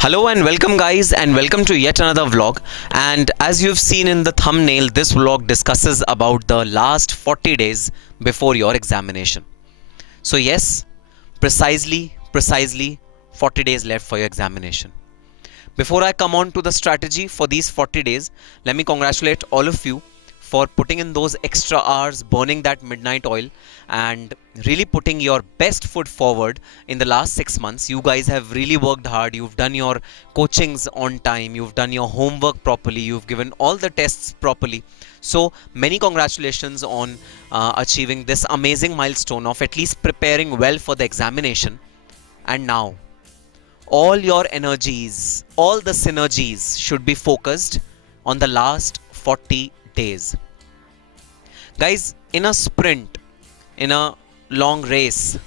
Hello and welcome guys, and welcome to yet another vlog. And as you've seen in the thumbnail, this vlog discusses about the last 40 days before your examination. So yes, precisely 40 days left for your examination. Before I come on to the strategy for these 40 days, let me congratulate all of you for putting in those extra hours, burning that midnight oil, and really putting your best foot forward in the last 6 months. You guys have really worked hard. You've done your coachings on time. You've done your homework properly. You've given all the tests properly. So many congratulations on achieving this amazing milestone of at least preparing well for the examination. And now, all your energies, all the synergies should be focused on the last 40 days. Guys, in a sprint, in a long race,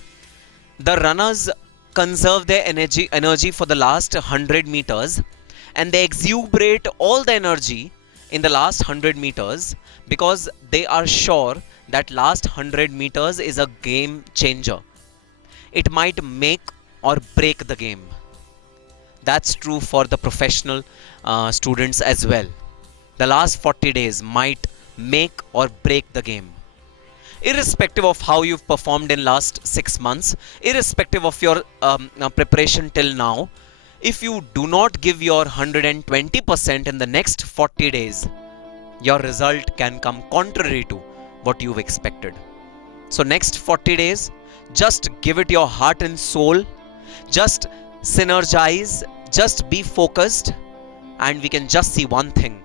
the runners conserve their energy for the last 100 meters, and they exuberate all the energy in the last 100 meters because they are sure that last 100 meters is a game changer. It might make or break the game. That's true for the professional students as well. The last 40 days might make or break the game. Irrespective of how you've performed in last 6 months, irrespective of your preparation till now, if you do not give your 120% in the next 40 days, your result can come contrary to what you've expected. So next 40 days, just give it your heart and soul. Just synergize, just be focused, and we can just see one thing: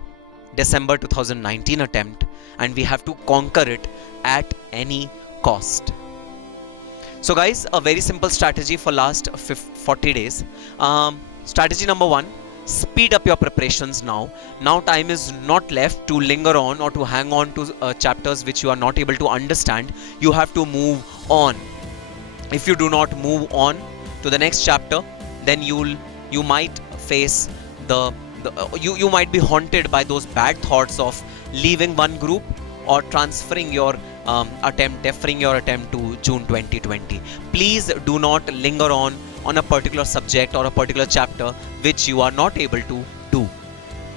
December 2019 attempt, and we have to conquer it at any cost. So guys, a very simple strategy for last 40 days. Strategy number 1, speed up your preparations now. Now time is not left to linger on or to hang on to chapters which you are not able to understand. You have to move on. If you do not move on to the next chapter, then you might face you might be haunted by those bad thoughts of leaving one group or transferring your deferring your attempt to June 2020. Please do not linger on a particular subject or a particular chapter which you are not able to do.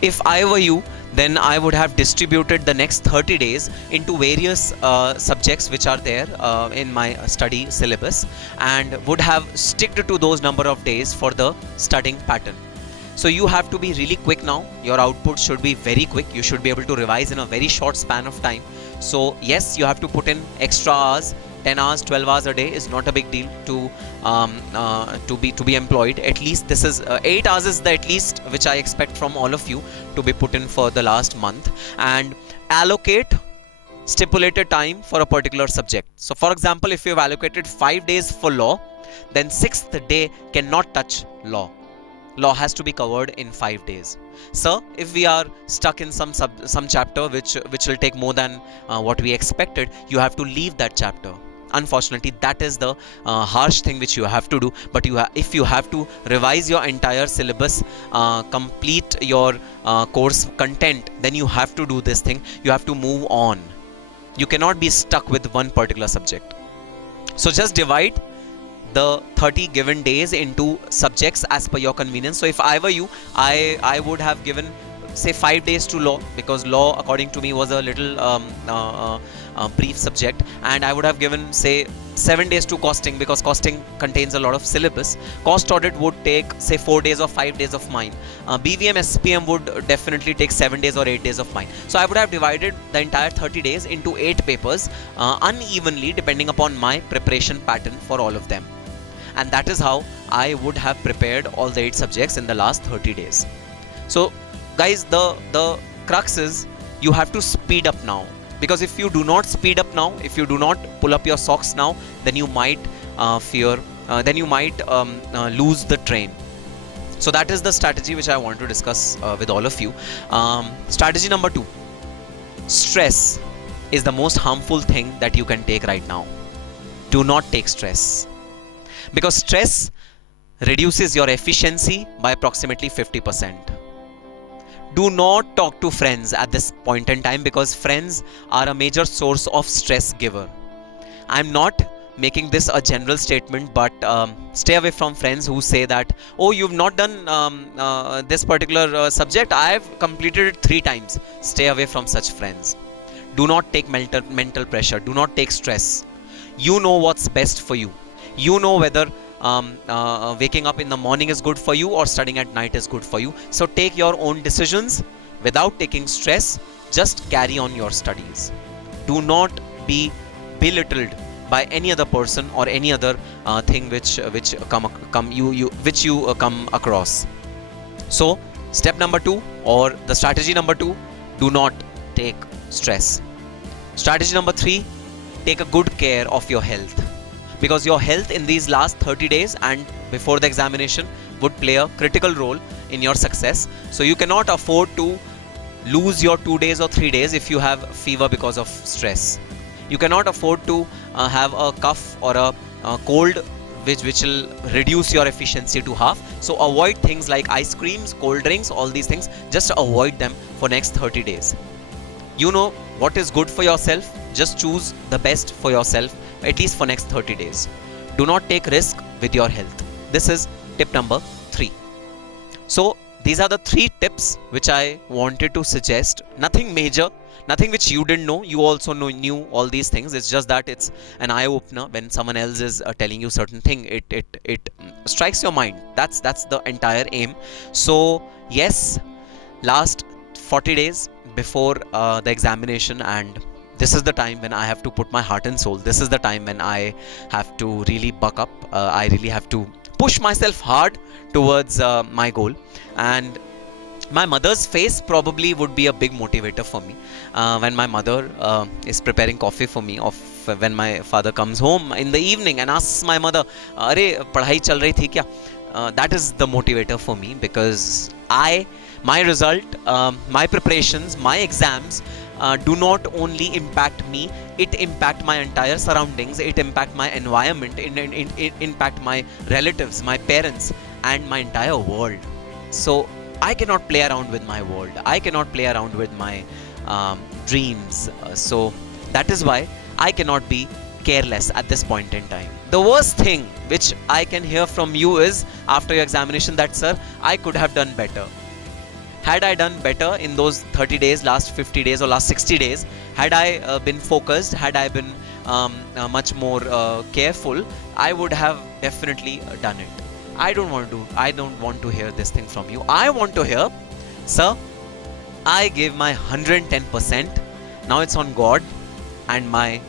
If I were you, then I would have distributed the next 30 days into various subjects which are there in my study syllabus, and would have sticked to those number of days for the studying pattern. So you have to be really quick now. Your output should be very quick. You should be able to revise in a very short span of time. So yes, you have to put in extra hours. 10 hours, 12 hours a day is not a big deal to be employed. At least this is 8 hours is the at least which I expect from all of you to be put in for the last month, and allocate stipulated time for a particular subject. So for example, if you have allocated 5 days for law, then 6th day cannot touch law. Law has to be covered in 5 days. So if we are stuck in some chapter which will take more than what we expected, you have to leave that chapter. Unfortunately, that is the harsh thing which you have to do. But if you have to revise your entire syllabus, complete your course content, then you have to do this thing. You have to move on. You cannot be stuck with one particular subject. So just divide the 30 given days into subjects as per your convenience. So if I were you, I would have given say 5 days to law, because law according to me was a little brief subject, and I would have given say 7 days to costing, because costing contains a lot of syllabus. Cost audit would take say 4 days or 5 days of mine. BVM SPM would definitely take 7 days or 8 days of mine. So I would have divided the entire 30 days into 8 papers unevenly depending upon my preparation pattern for all of them. And that is how I would have prepared all the 8 subjects in the last 30 days. So guys, the crux is you have to speed up now, because if you do not speed up now, if you do not pull up your socks now, then you might lose the train. So that is the strategy which I want to discuss with all of you. Strategy number 2, stress is the most harmful thing that you can take right now. Do not take stress, because stress reduces your efficiency by approximately 50%. Do not talk to friends at this point in time, because friends are a major source of stress giver. I'm not making this a general statement, but stay away from friends who say that, oh, you've not done this particular subject, I've completed it 3 times. Stay away from such friends. Do not take mental pressure. Do not take stress. You know what's best for you. You know whether waking up in the morning is good for you or studying at night is good for you. So take your own decisions without taking stress. Just carry on your studies. Do not be belittled by any other person or any other thing which you come across. So step number 2, or the strategy number 2, do not take stress. Strategy number 3, take a good care of your health, because your health in these last 30 days and before the examination would play a critical role in your success. So you cannot afford to lose your 2 days or 3 days if you have fever because of stress. You cannot afford to have a cough or a cold which will reduce your efficiency to half. So avoid things like ice creams, cold drinks, all these things. Just avoid them for next 30 days. You know what is good for yourself. Just choose the best for yourself, at least for next 30 days. Do not take risk with your health. This is tip number 3. So these are the 3 tips which I wanted to suggest. Nothing major, nothing which you didn't know. You also knew all these things. It's just that it's an eye opener when someone else is telling you certain thing. It strikes your mind. That's the entire aim. So yes, last 40 days before the examination, and this is the time when I have to put my heart and soul. This is the time when I have to really buck up. I really have to push myself hard towards my goal. And my mother's face probably would be a big motivator for me. When my mother is preparing coffee for me, or when my father comes home in the evening and asks my mother, "Arey, padhai chal rahi thi kya?" That is the motivator for me, because my result, my preparations, my exams do not only impact me, it impact my entire surroundings, it impact my environment, it impact my relatives, my parents, and my entire world. So I cannot play around with my world. I cannot play around with my dreams. So that is why I cannot be careless at this point in time. The worst thing which I can hear from you is after your examination that, sir, I could have done better. Had I done better in those 30 days, last 50 days or last 60 days, had I been focused, had I been much more careful, I would have definitely done it. I don't want to hear this thing from you. I want to hear, sir, I gave my 110%. Now it's on God and my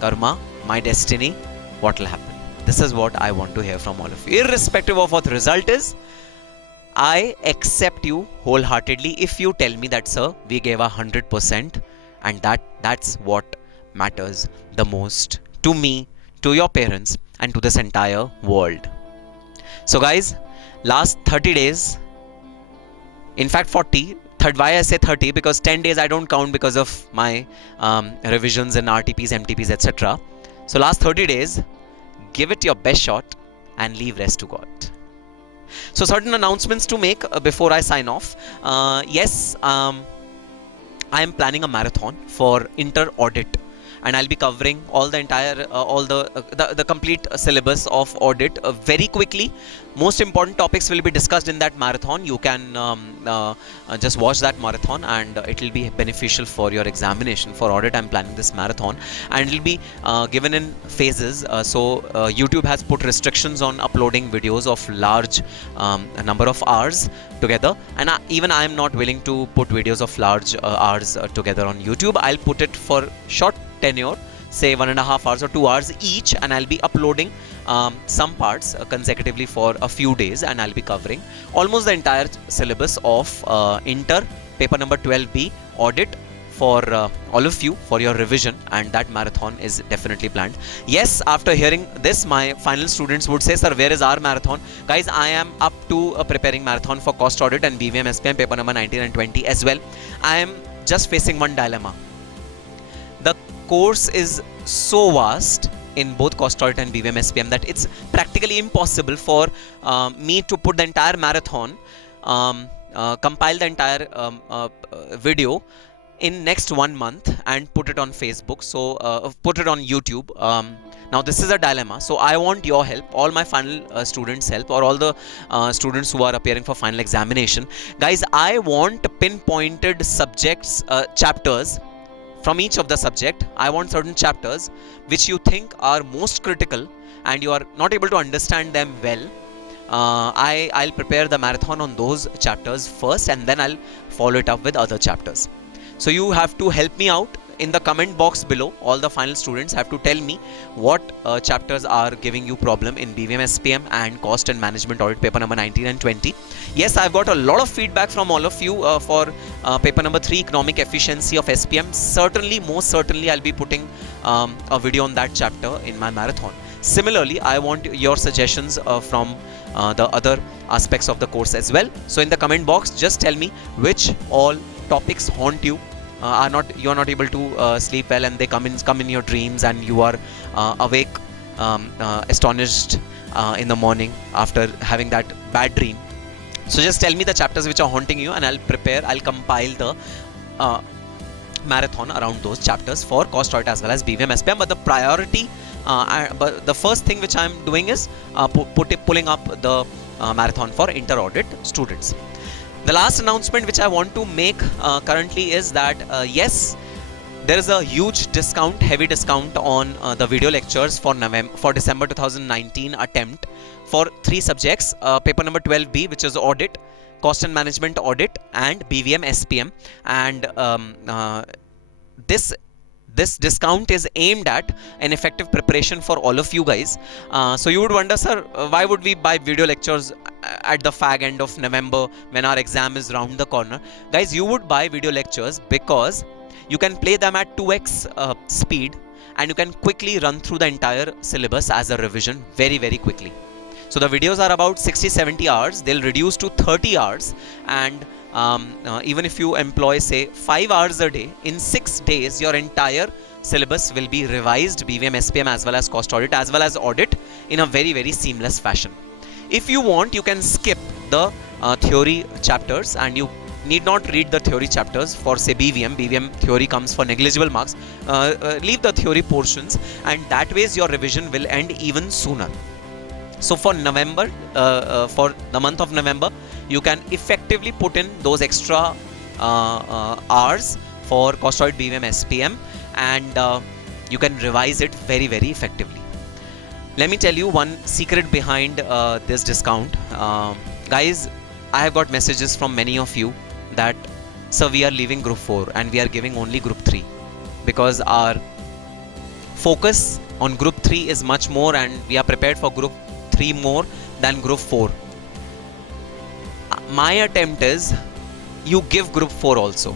karma, my destiny, what will happen. This is what I want to hear from all of you. Irrespective of what the result is, I accept you wholeheartedly if you tell me that, sir, we gave 100%, and that's what matters the most to me, to your parents, and to this entire world. So guys, last 30 days, in fact 40, why I say 30, because 10 days I don't count because of my revisions and RTPs, MTPs, etc. So last 30 days, give it your best shot and leave rest to God. So certain announcements to make before I sign off. Yes, I am planning a marathon for inter audit, and I'll be covering all the entire the complete syllabus of audit very quickly. Most important topics will be discussed in that marathon. You can just watch that marathon, and it will be beneficial for your examination. For audit, I'm planning this marathon, and it will be given in phases. So YouTube has put restrictions on uploading videos of large number of hours together, and even I am not willing to put videos of large hours together on YouTube. I'll put it for short tenure, say 1.5 hours or 2 hours each, and I'll be uploading some parts consecutively for a few days, and I'll be covering almost the entire syllabus of inter paper number 12B audit for all of you for your revision, and that marathon is definitely planned. Yes, after hearing this, my final students would say, sir, where is our marathon? Guys, I am up to preparing marathon for Cost Audit and BVM SPM paper number 19 and 20 as well. I am just facing one dilemma. The course is so vast in both Cost Audit and BVM SPM that it's practically impossible for me to put the entire marathon, compile the entire video in next 1 month and put it on Facebook. So put it on YouTube. Now this is a dilemma. So I want your help, all my final students' help, or all the students who are appearing for final examination. Guys, I want pinpointed subjects, chapters from each of the subject. I want certain chapters which you think are most critical and you are not able to understand them well. I'll prepare the marathon on those chapters first, and then I'll follow it up with other chapters. So you have to help me out in the comment box below. All the final students have to tell me what chapters are giving you problem in BVM SPM and Cost and Management Audit paper number 19 and 20. Yes, I've got a lot of feedback from all of you for paper number 3, Economic Efficiency of SPM. Certainly, most certainly, I'll be putting a video on that chapter in my marathon. Similarly, I want your suggestions from the other aspects of the course as well. So in the comment box, just tell me which all topics haunt you. You are not able to sleep well, and they come in your dreams, and you are awake, astonished in the morning after having that bad dream. So just tell me the chapters which are haunting you, and I'll compile the marathon around those chapters for Cost Audit as well as BVM SPM. But the priority, but the first thing which I'm doing is pulling up the marathon for inter-audit students. The last announcement which I want to make currently is that yes, there is a huge discount, heavy discount on the video lectures for December 2019 attempt for 3 subjects, paper number 12B, which is audit, cost and management audit, and BVM SPM. And this discount is aimed at an effective preparation for all of you guys. So you would wonder, sir, why would we buy video lectures at the fag end of November when our exam is round the corner? Guys, you would buy video lectures because you can play them at 2x speed, and you can quickly run through the entire syllabus as a revision very, very quickly. So the videos are about 60-70 hours. They'll reduce to 30 hours, and even if you employ say 5 hours a day, in 6 days your entire syllabus will be revised, BVM SPM as well as Cost Audit as well as audit, in a very, very seamless fashion. If you want, you can skip the theory chapters, and you need not read the theory chapters for say BVM theory comes for negligible marks. Leave the theory portions, and that ways your revision will end even sooner. So for November, for the month of November, you can effectively put in those extra hours for Cost Audit BVM SPM, and you can revise it very, very effectively. Let me tell you one secret behind this discount. Guys, I have got messages from many of you that, sir, we are leaving group 4 and we are giving only group 3 because our focus on group 3 is much more, and we are prepared for group 3 more than group 4. My attempt is, you give group 4 also.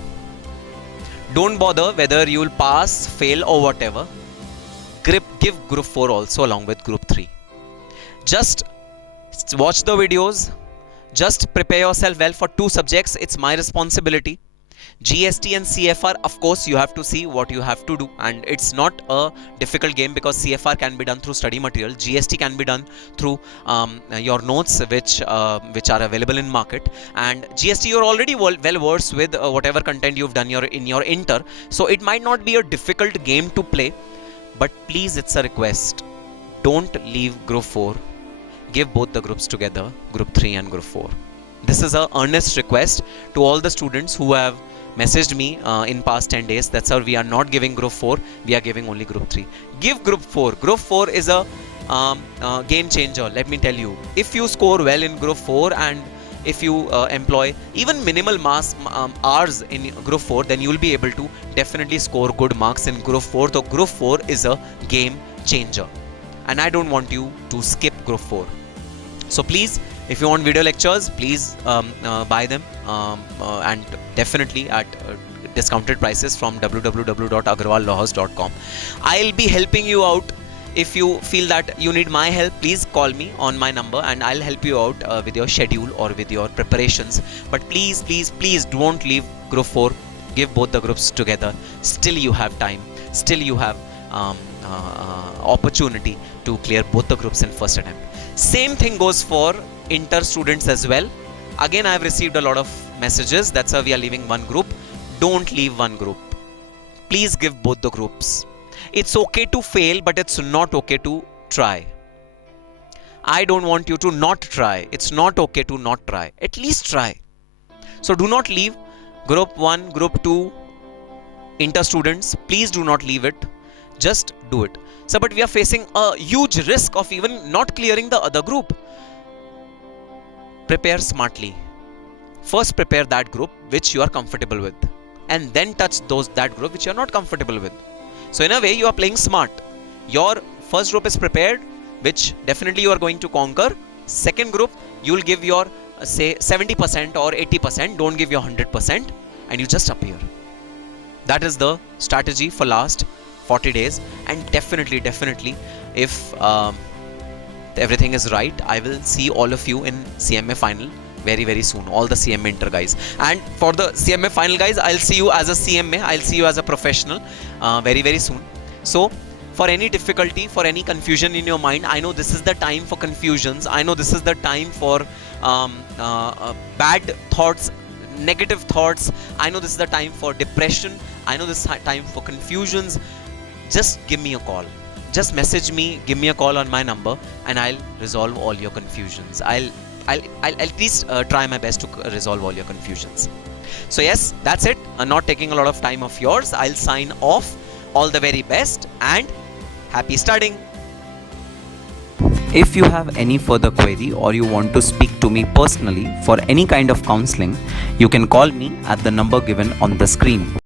Don't bother whether you will pass, fail or whatever. Give group 4 also along with group 3. Just watch the videos. Just prepare yourself well for 2 subjects. It's my responsibility. GST and CFR, of course, you have to see what you have to do, and it's not a difficult game because CFR can be done through study material. GST can be done through your notes which are available in market, and GST you're already well versed with whatever content you've done in your inter, so it might not be a difficult game to play. But please, it's a request, don't leave group 4. Give both the groups together, group 3 and group 4. This is an earnest request to all the students who have messaged me in past 10 days that, sir, we are not giving group 4, we are giving only group 3. Give group 4. Group 4 is a game changer, let me tell you. If you score well in group 4, and if you employ even minimal hours in group 4, then you will be able to definitely score good marks in group 4. So group 4 is a game changer, and I don't want you to skip group 4. So please, if you want video lectures, please buy them, and definitely at discounted prices from www.agrawallawhouse.com. I'll be helping you out. If you feel that you need my help, please call me on my number and I'll help you out with your schedule or with your preparations. But please, please, please don't leave group 4. Give both the groups together. Still you have time. Still you have opportunity to clear both the groups in first attempt. Same thing goes for inter students as well. Again, I have received a lot of messages that, sir, we are leaving one group. don't leave one group. Please give both the groups. It's okay to fail, but it's not okay to try. I don't want you to not try. It's not okay to not try. At least try. So do not leave group 1, group 2, inter students. Please do not leave it. Just do it. So, but we are facing a huge risk of even not clearing the other group. Prepare smartly. First prepare that group which you are comfortable with, and then touch that group which you are not comfortable with. So in a way you are playing smart. Your first group is prepared, which definitely you are going to conquer. Second group, you will give your say 70% or 80%, don't give your 100%, and you just appear. That is the strategy for last 40 days. And definitely if everything is right, I will see all of you in CMA final very soon, all the CMA inter guys. And for the CMA final guys, I'll see you as a CMA, I'll see you as a professional very soon. So for any difficulty, for any confusion in your mind, I know this is the time for confusions. I know this is the time for bad thoughts, negative thoughts. I know this is the time for depression. I know this is time for confusions. Just give me a call. Just message me, give me a call on my number, and I'll resolve all your confusions. I'll at least try my best to resolve all your confusions. So yes, that's it. I'm not taking a lot of time of yours. I'll sign off. All the very best and happy studying. If you have any further query or you want to speak to me personally for any kind of counseling, you can call me at the number given on the screen.